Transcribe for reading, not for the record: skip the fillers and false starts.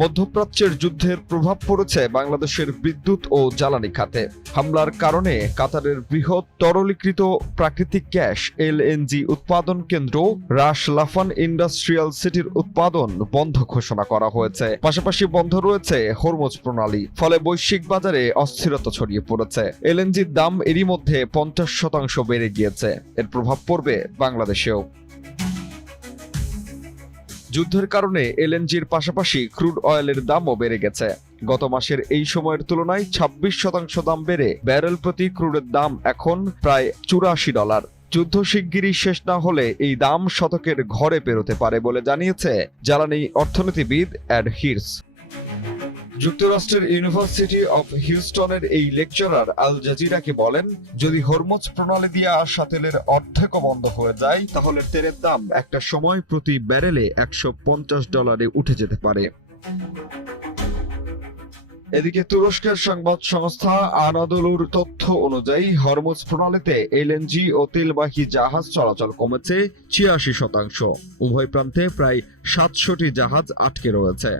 মধ্যপ্রাচ্যের যুদ্ধের প্রভাব পড়েছে বাংলাদেশের বিদ্যুৎ ও জ্বালানি খাতে। হামলার কারণে কাতারের বৃহৎ তরলীকৃত প্রাকৃতিক গ্যাস এলএনজি উৎপাদন কেন্দ্র রাস লাফান ইন্ডাস্ট্রিয়াল সিটির উৎপাদন বন্ধ ঘোষণা করা হয়েছে। পাশাপাশি বন্ধ রয়েছে হরমুজ প্রণালী। ফলে বৈশ্বিক বাজারে অস্থিরতা ছড়িয়ে পড়েছে। এলএনজির দাম এরই মধ্যে 50% বেড়ে গিয়েছে। এর প্রভাব পড়বে বাংলাদেশেও। যুদ্ধের কারণে এলএনজির পাশাপাশি ক্রুড অয়েলের দামও বেড়ে গেছে। গত মাসের এই সময়ের তুলনায় 26% দাম বেড়ে ব্যারেল প্রতি ক্রুডের দাম এখন প্রায় $84। যুদ্ধ শিগগিরই শেষ না হলে এই দাম শতকের ঘরে পেরোতে পারে বলে জানিয়েছে জ্বালানি অর্থনীতিবিদ এড হিরস। যুক্তরাষ্ট্রের ইউনিভার্সিটি অফ হিউস্টনের এই লেকচারার আল জাজিরাকে বলেন, যদি হরমুজ প্রণালী দিয়ে আসা তেলের অর্ধেকও বন্ধ হয়ে যায় তাহলে তেলের দাম একটা সময় প্রতি ব্যারেলে $150 উঠে যেতে পারে। এদিকে তুরস্কের সংবাদ সংস্থা আনাদোলুর তথ্য অনুযায়ী হরমুজ প্রণালীতে এলএনজি ও তেলবাহী জাহাজ চলাচল কমেছে 86%। উভয় প্রান্তে প্রায় 700টি জাহাজ আটকে রয়েছে।